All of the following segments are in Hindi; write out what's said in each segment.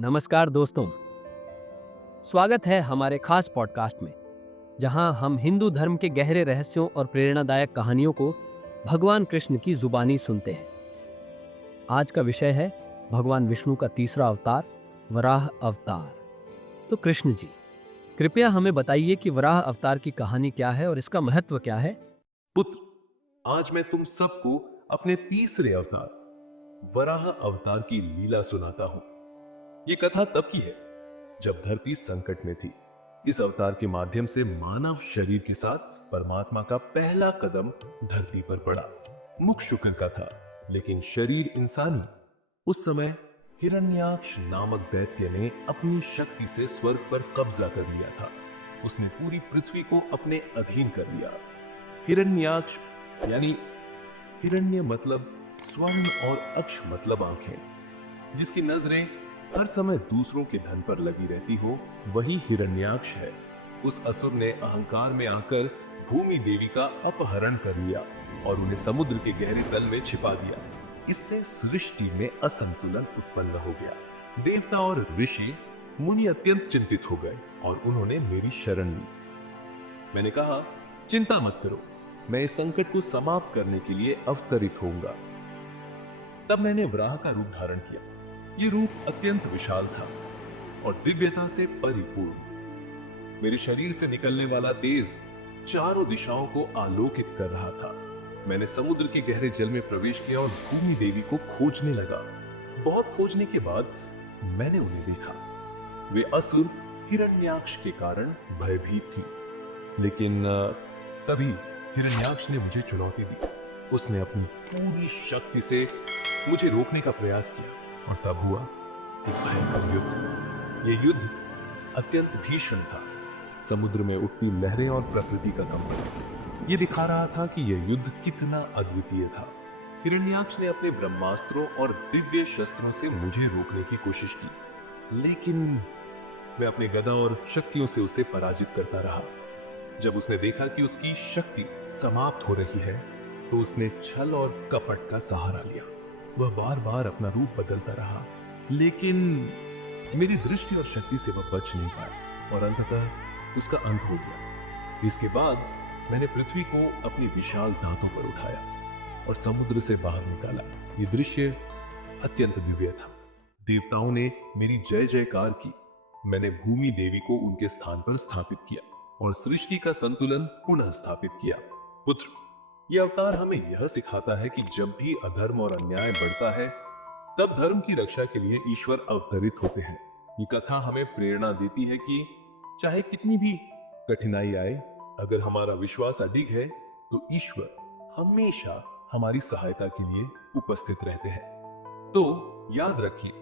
नमस्कार दोस्तों, स्वागत है हमारे खास पॉडकास्ट में जहां हम हिंदू धर्म के गहरे रहस्यों और प्रेरणादायक कहानियों को भगवान कृष्ण की जुबानी सुनते हैं। आज का विषय है भगवान विष्णु का तीसरा अवतार, वराह अवतार। तो कृष्ण जी, कृपया हमें बताइए कि वराह अवतार की कहानी क्या है और इसका महत्व क्या है। पुत्र, आज मैं तुम सबको अपने तीसरे अवतार वराह अवतार की लीला सुनाता हूं। यह कथा तब की है जब धरती संकट में थी। इस अवतार के माध्यम से मानव शरीर के साथ परमात्मा का पहला कदम धरती पर पड़ा। मुख शुक्र का था, लेकिन शरीर इंसानी। उस समय हिरण्याक्ष नामक दैत्य ने अपनी शक्ति से स्वर्ग पर कब्जा कर लिया था। उसने पूरी पृथ्वी को अपने अधीन कर लिया। हिरण्याक्ष यानी हिरण्य मतलब स्वर्ण और अक्ष मतलब आंखें, जिसकी नजरें हर समय दूसरों के धन पर लगी रहती हो, वही हिरण्याक्ष है। उस असुर ने अहंकार में आकर भूमि देवी का अपहरण कर लिया और उन्हें समुद्र के गहरे तल में छिपा दिया। इससे सृष्टि में असंतुलन उत्पन्न हो गया। देवता और ऋषि मुनि अत्यंत चिंतित हो गए और उन्होंने मेरी शरण ली। मैंने कहा, चिंता मत करो, मैं इस संकट को समाप्त करने के लिए अवतरित होऊंगा। तब मैंने वराह का रूप धारण किया। यह रूप अत्यंत विशाल था और दिव्यता से परिपूर्ण। मेरे शरीर से निकलने वाला तेज चारों दिशाओं को आलोकित कर रहा था। मैंने समुद्र के गहरे जल में प्रवेश किया और भूमि देवी को खोजने लगा। बहुत खोजने के बाद मैंने उन्हें देखा। वे असुर हिरण्याक्ष के कारण भयभीत थी, लेकिन तभी हिरण्याक्ष ने मुझे चुनौती दी। उसने अपनी पूरी शक्ति से मुझे रोकने का प्रयास किया और तब हुआ एक भयंकर युद्ध। यह युद्ध अत्यंत भीषण था। समुद्र में उठती लहरें और प्रकृति का कंपन, यह दिखा रहा था कि यह युद्ध कितना अद्वितीय था। हिरण्याक्ष ने अपने ब्रह्मास्त्रों और दिव्य शस्त्रों से मुझे रोकने की कोशिश की, लेकिन मैं अपने गदा और शक्तियों से उसे पराजित करता रहा। जब उसने देखा कि उसकी शक्ति समाप्त हो रही है, तो उसने छल और कपट का सहारा लिया। वह बार बार अपना रूप बदलता रहा, लेकिन मेरी दृष्टि और शक्ति से वह बच नहीं पाया और अंततः उसका अंत हो गया। इसके बाद मैंने पृथ्वी को अपने विशाल दांतों पर उठाया और समुद्र से बाहर निकाला। यह दृश्य अत्यंत दिव्य था। देवताओं ने मेरी जय जयकार की। मैंने भूमि देवी को उनके स्थान पर स्थापित किया और सृष्टि का संतुलन पुनः स्थापित किया। पुत्र, यह अवतार हमें यह सिखाता है कि जब भी अधर्म और अन्याय बढ़ता है, तब धर्म की रक्षा के लिए ईश्वर अवतरित होते हैं। ये कथा हमें प्रेरणा देती है कि चाहे कितनी भी कठिनाई आए, अगर हमारा विश्वास अडिग है, तो ईश्वर हमेशा हमारी सहायता के लिए उपस्थित रहते हैं। तो याद रखिए,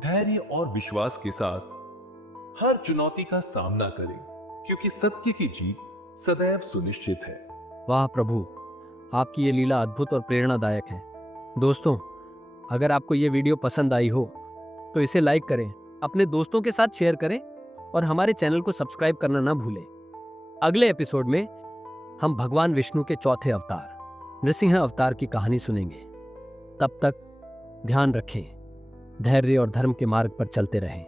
धैर्य और विश्वास के साथ हर चुनौती का सामना करें, क्योंकि सत्य की जीत सदैव सुनिश्चित है। वाह प्रभु, आपकी ये लीला अद्भुत और प्रेरणादायक है। दोस्तों, अगर आपको ये वीडियो पसंद आई हो तो इसे लाइक करें, अपने दोस्तों के साथ शेयर करें और हमारे चैनल को सब्सक्राइब करना ना भूलें। अगले एपिसोड में हम भगवान विष्णु के चौथे अवतार, नृसिंह अवतार की कहानी सुनेंगे। तब तक ध्यान रखें, धैर्य और धर्म के मार्ग पर चलते रहें।